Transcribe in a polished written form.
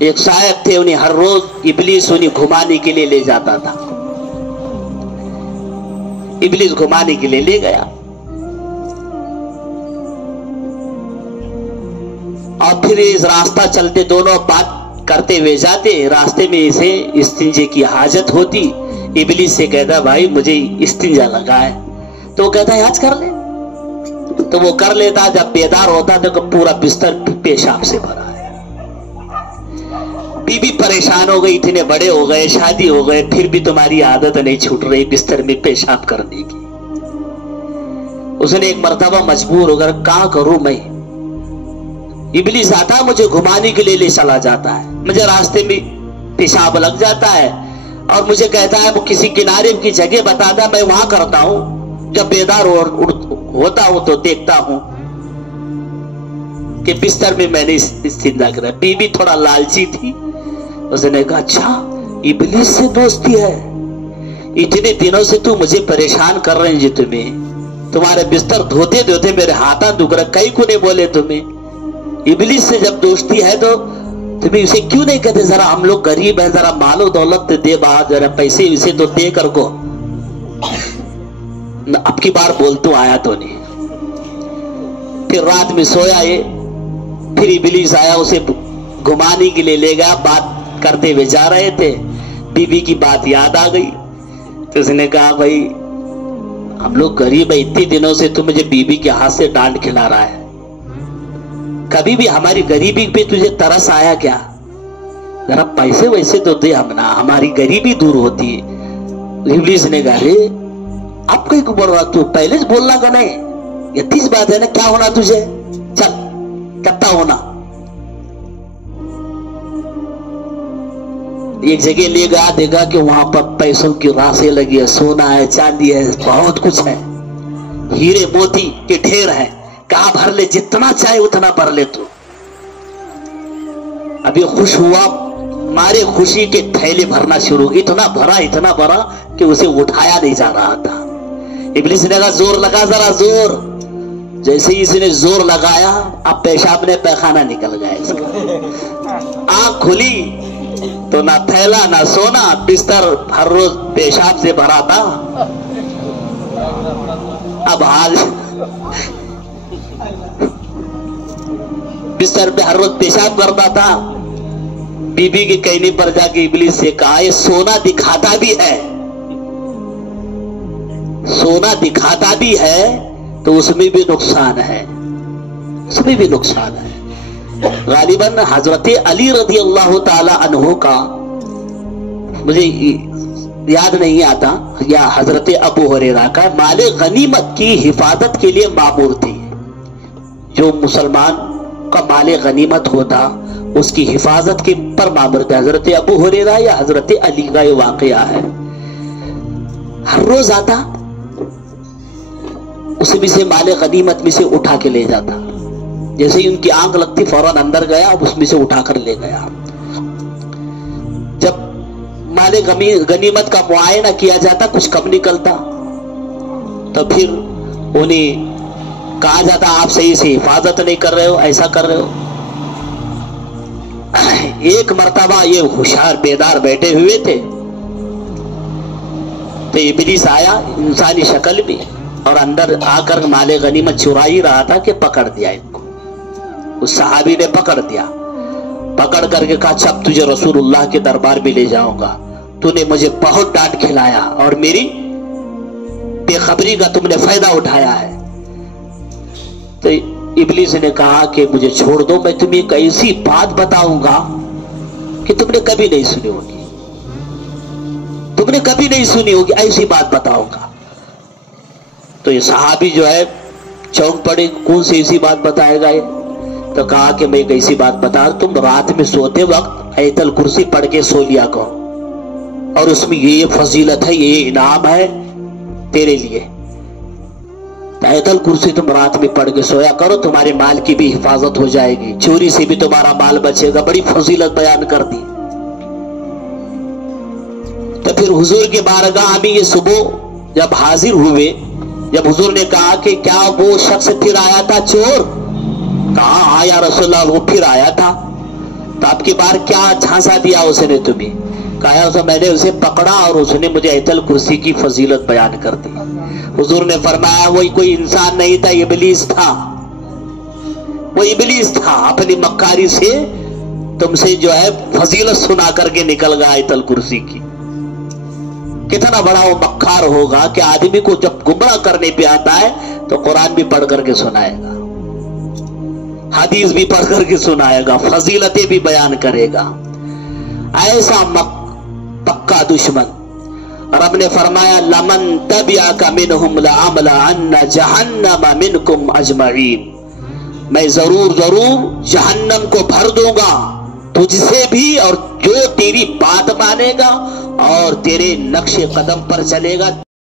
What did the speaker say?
ایک صاحب تھے، انہیں ہر روز ابلیس انہیں گھمانے کے لیے لے جاتا تھا. ابلیس گھمانے کے لیے لے گیا اور پھر اس راستہ چلتے دونوں بات کرتے ہوئے جاتے. راستے میں اسے استنجے کی حاجت ہوتی. ابلیس سے کہتا بھائی مجھے استنجا لگا ہے. تو وہ کہتا ہے آج کر لے. تو وہ کر لیتا. جب بیدار ہوتا تو پورا بستر پیشاب سے بھرا ہے. بی بی پریشان ہو گئی، اتنے بڑے ہو گئے، شادی ہو گئے، پھر بھی تمہاری عادت نہیں چھوٹ رہی بستر میں پیشاب کرنے کی. اس نے ایک مرتبہ مجبور ہو کر کہاں کروں میں. ابلیس آتا مجھے گھمانے کے لیے لے چلا جاتا ہے، مجھے راستے میں پیشاب لگ جاتا ہے اور مجھے کہتا ہے وہ کسی کنارے کی جگہ بتاتا ہے، میں وہاں کرتا ہوں. جب بیدار ہوتا ہوں تو دیکھتا ہوں کہ بستر میں میں نے استنجا کرا. بی بی تھوڑا لالچی تھی، اس نے کہا اچھا ابلیس سے دوستی ہے، اتنے دنوں سے تو مجھے پریشان کر رہے ہیں جی. تمہارے بستر دھوتے دھوتے میرے ہاتھاں دکھ رہا، کئی کو نہیں بولے تمہیں. ابلیس سے جب دوستی ہے تو تمہیں اسے کیوں نہیں کہتے ذرا ہم لوگ غریب ہیں، ذرا مال و دولت دے بہا، ذرا پیسے اسے تو دے کر کو. اب کی بار بولتوں آیا تو نہیں. پھر رات میں سویا یہ، پھر ابلیس آیا اسے گھمانے کے لیے لے گیا. بات کرتے ہوئے جا رہے تھے، بی بی کی بات یاد آ گئی تو اس نے کہا بھائی ہم لوگ غریب ہیں، اتنے دنوں سے تو مجھے بی بی کے ہاتھ سے ڈانٹ کھلا رہا ہے، کبھی بھی ہماری غریبی پہ تجھے ترس آیا کیا؟ ذرا پیسے ویسے تو دے ہم نا، ہماری غریبی دور ہوتی ہے. ابلیس نے کہا رے اب کہیں کو بول رہا، تو پہلے بولنا کا نہیں، یہ 30 بات ہے نا، کیا ہونا تجھے، چل کتا ہونا. ایک جگہ لے گیا، دیکھا کہ وہاں پر پیسوں کی راسیں لگی ہے، سونا ہے، چاندی ہے، بہت کچھ ہے، ہیرے موتی کے ڈھیر ہے. کہاں بھر لے، جتنا چاہے اتنا بھر لے. تو ابھی خوش ہوا، مارے خوشی کے تھیلے بھرنا شروع کی. اتنا بھرا کہ اسے اٹھایا نہیں جا رہا تھا. ابلیس نے کہا زور لگا ذرا زور. جیسے ہی اس نے زور لگایا اب پیشاب نے پیخانہ نکل گیا اس کا. آنکھ کھلی تو نہ تھیلا نہ سونا، بستر ہر روز پیشاب سے بھرا تھا. اب حال بستر پہ ہر روز پیشاب کرتا تھا. بی بی کے کہنے پر جا کے ابلیس سے کہا یہ سونا دکھاتا بھی ہے، سونا دکھاتا بھی ہے تو اس میں بھی نقصان ہے، اس میں بھی نقصان ہے. غالباً حضرت علی رضی اللہ تعالی عنہ کا مجھے یاد نہیں آتا، یا حضرت ابو ہریرہ کا، مال غنیمت کی حفاظت کے لیے مامور تھی. جو مسلمان کا مال غنیمت ہوتا اس کی حفاظت کے پر مامور تھے. حضرت ابو ہریرہ یا حضرت علی کا یہ واقعہ ہے. ہر روز آتا، اس میں سے مال غنیمت میں سے اٹھا کے لے جاتا. جیسے ہی ان کی آنکھ لگتی فوراً اندر گیا، اس میں سے اٹھا کر لے گیا. جب مال غنیمت کا معائنہ کیا جاتا کچھ کم نکلتا تو پھر انہیں کہا جاتا آپ صحیح سے حفاظت نہیں کر رہے ہو، ایسا کر رہے ہو. ایک مرتبہ یہ ہوشیار بیدار بیٹھے ہوئے تھے تو ابلیس آیا انسانی شکل میں اور اندر آ کر مال غنیمت چرا ہی رہا تھا کہ پکڑ دیا ان کو. اس صحابی نے پکڑ دیا، پکڑ کر کے کہا اچھا تجھے رسول اللہ کے دربار میں لے جاؤں گا، تو نے مجھے بہت ڈانٹ کھلایا اور میری بے خبری کا تم نے فائدہ اٹھایا ہے. تو ابلیس نے کہا کہ مجھے چھوڑ دو، میں تمہیں ایک ایسی بات بتاؤں گا کہ تم نے کبھی نہیں سنی ہوگی، تم نے کبھی نہیں سنی ہوگی، ایسی بات بتاؤں گا. تو یہ صحابی جو ہے چونک پڑے، کون سی ایسی بات بتائے گا یہ؟ تو کہا کہ میں ایک ایسی بات بتا، تم رات میں سوتے وقت آیت الکرسی پڑھ کے سو لیا کرو، اور اس میں یہ فضیلت ہے، یہ انعام ہے تیرے لیے. آیت الکرسی تم رات میں پڑھ کے سویا کرو، تمہارے مال کی بھی حفاظت ہو جائے گی، چوری سے بھی تمہارا مال بچے گا. بڑی فضیلت بیان کر دی. تو پھر حضور کے بارگاہ میں یہ صبح جب حاضر ہوئے، جب حضور نے کہا کہ کیا وہ شخص پھر آیا تھا چور؟ کہا ہاں یا رسول اللہ وہ پھر آیا تھا. تو اب کی بار کیا جھانسا دیا اس نے تمہیں؟ کہا تو میں نے اسے پکڑا اور اس نے مجھے آیت الکرسی کی فضیلت بیان کر دی۔ حضور نے فرمایا وہی کوئی انسان نہیں تھا، ابلیس تھا، وہ ابلیس تھا، اپنی مکاری سے تم سے جو ہے فضیلت سنا کر کے نکل گیا آیت الکرسی کی۔ کتنا بڑا وہ مکار ہوگا کہ آدمی کو جب گمراہ کرنے پہ آتا ہے تو قرآن بھی پڑھ کر کے سنائے گا، حدیث بھی پڑھ کر کے سنائے گا، فضیلتیں بھی بیان کرے گا۔ ایسا پکا دشمن۔ رب نے فرمایا لمن تبعک منہم لأملأن جہنم منکم اجمعین، میں ضرور جہنم کو بھر دوں گا تجھ سے بھی اور جو تیری بات مانے گا اور تیرے نقش قدم پر چلے گا۔